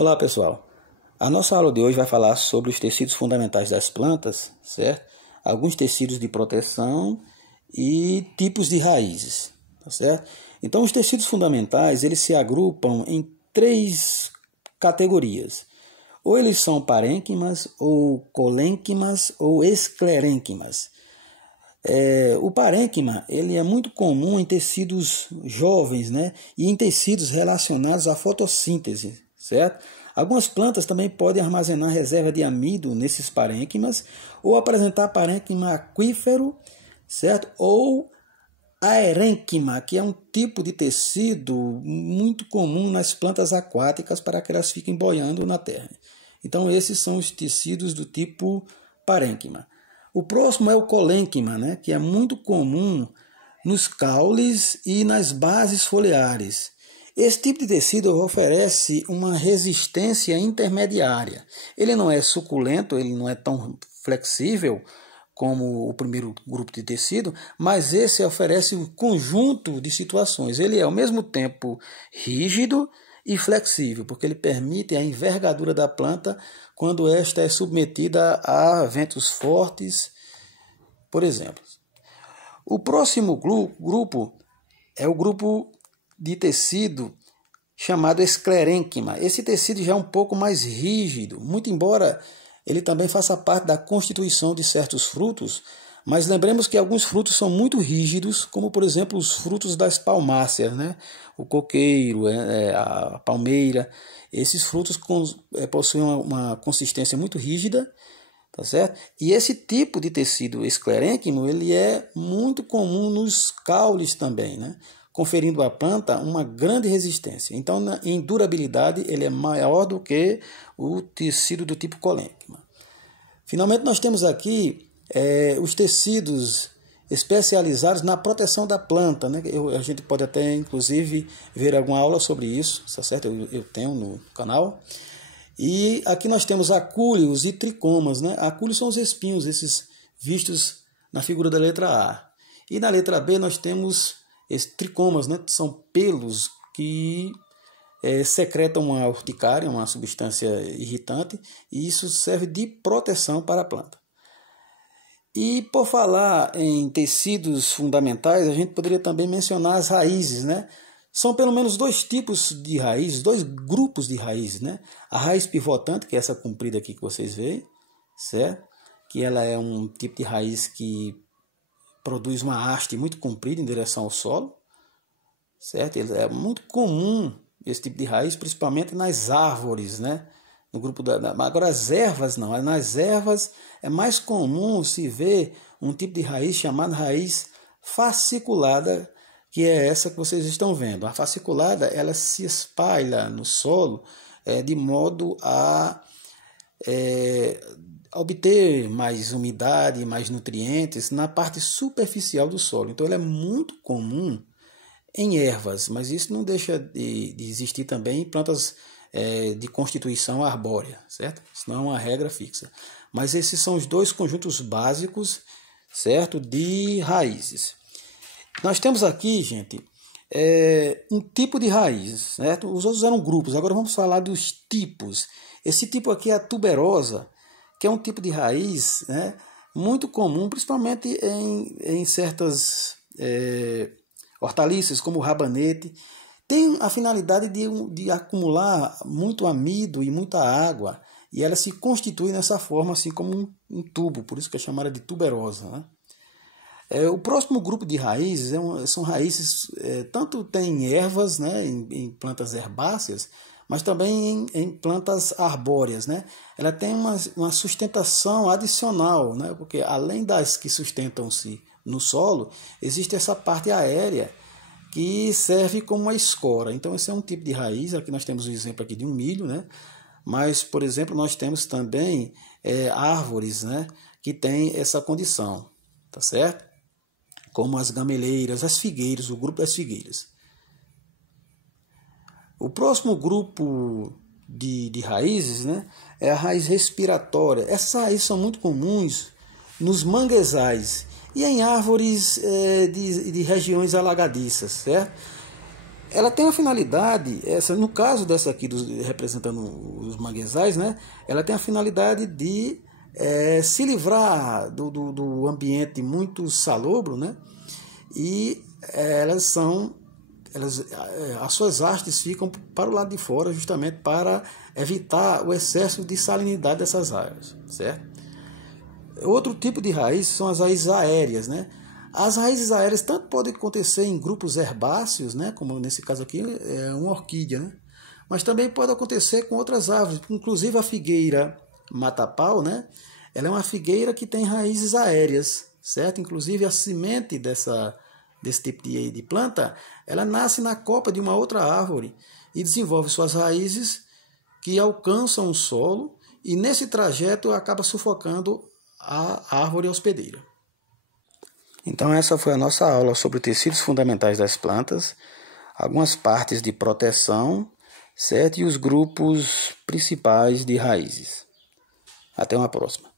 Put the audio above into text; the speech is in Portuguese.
Olá pessoal, a nossa aula de hoje vai falar sobre os tecidos fundamentais das plantas, certo? Alguns tecidos de proteção e tipos de raízes, tá certo? Então os tecidos fundamentais eles se agrupam em três categorias. Ou eles são parênquimas, ou colênquimas, ou esclerênquimas. O parênquima ele é muito comum em tecidos jovens, né? E em tecidos relacionados à fotossíntese, certo? Algumas plantas também podem armazenar reserva de amido nesses parênquimas ou apresentar parênquima aquífero, certo? Ou aerênquima, que é um tipo de tecido muito comum nas plantas aquáticas para que elas fiquem boiando na terra. Então esses são os tecidos do tipo parênquima. O próximo é o colênquima, né, que é muito comum nos caules e nas bases foliares. Esse tipo de tecido oferece uma resistência intermediária. Ele não é suculento, ele não é tão flexível como o primeiro grupo de tecido, mas esse oferece um conjunto de situações. Ele é ao mesmo tempo rígido e flexível, porque ele permite a envergadura da planta quando esta é submetida a ventos fortes, por exemplo. O próximo grupo é o grupo de tecido chamado esclerênquima. Esse tecido já é um pouco mais rígido, muito embora ele também faça parte da constituição de certos frutos, mas lembremos que alguns frutos são muito rígidos, como por exemplo os frutos das palmáceas, né? O coqueiro, a palmeira. Esses frutos possuem uma consistência muito rígida, tá certo? E esse tipo de tecido esclerênquimo ele é muito comum nos caules também, né? Conferindo à planta uma grande resistência. Então, em durabilidade, ele é maior do que o tecido do tipo colênquima. Finalmente, nós temos aqui os tecidos especializados na proteção da planta, né? A gente pode até, inclusive, ver alguma aula sobre isso, tá certo? Eu tenho no canal. E aqui nós temos acúleos e tricomas, né? Acúleos são os espinhos, esses vistos na figura da letra A. E na letra B nós temos tricomas, né? São pelos que secretam uma urticária, uma substância irritante, e isso serve de proteção para a planta. E por falar em tecidos fundamentais, a gente poderia também mencionar as raízes, né? São pelo menos dois tipos de raízes, dois grupos de raízes, né? A raiz pivotante, que é essa comprida aqui que vocês veem, certo? Que ela é um tipo de raiz que produz uma haste muito comprida em direção ao solo, certo? Ele é muito comum esse tipo de raiz, principalmente nas árvores, né? No grupo agora as ervas não, nas ervas é mais comum se ver um tipo de raiz chamada raiz fasciculada, que é essa que vocês estão vendo. A fasciculada ela se espalha no solo de modo a obter mais umidade, mais nutrientes na parte superficial do solo. Então, ele é muito comum em ervas, mas isso não deixa de existir também em plantas de constituição arbórea, certo? Isso não é uma regra fixa. Mas esses são os dois conjuntos básicos, certo, de raízes. Nós temos aqui, gente, um tipo de raiz, certo? Os outros eram grupos, agora vamos falar dos tipos. Esse tipo aqui é a tuberosa, que é um tipo de raiz, né, muito comum, principalmente em certas hortaliças, como o rabanete. Tem a finalidade de acumular muito amido e muita água, e ela se constitui nessa forma, assim como um tubo, por isso que é chamada de tuberosa, né? O próximo grupo de raízes são raízes, tanto tem ervas, né, em plantas herbáceas, mas também em plantas arbóreas, né? Ela tem uma sustentação adicional, né? Porque além das que sustentam-se no solo, existe essa parte aérea que serve como uma escora. Então esse é um tipo de raiz. Aqui nós temos o exemplo aqui de um milho, né? Mas, por exemplo, nós temos também árvores, né, que têm essa condição, tá certo? Como as gameleiras, as figueiras, o grupo das figueiras. O próximo grupo de raízes, né, é a raiz respiratória. Essas raízes são muito comuns nos manguezais e em árvores de regiões alagadiças, certo? Ela tem uma finalidade, no caso dessa aqui, representando os manguezais, né? Ela tem a finalidade de se livrar do ambiente muito salobro, né? E as suas hastes ficam para o lado de fora, justamente para evitar o excesso de salinidade dessas áreas, certo? Outro tipo de raiz são as raízes aéreas, né? As raízes aéreas tanto podem acontecer em grupos herbáceos, né? Como nesse caso aqui é uma orquídea, né? Mas também pode acontecer com outras árvores, inclusive a figueira mata-pau, né? Ela é uma figueira que tem raízes aéreas, certo? Inclusive a semente desse tipo de planta, ela nasce na copa de uma outra árvore e desenvolve suas raízes que alcançam o solo e nesse trajeto acaba sufocando a árvore hospedeira. Então essa foi a nossa aula sobre tecidos fundamentais das plantas, algumas partes de proteção, certo? E os grupos principais de raízes. Até uma próxima.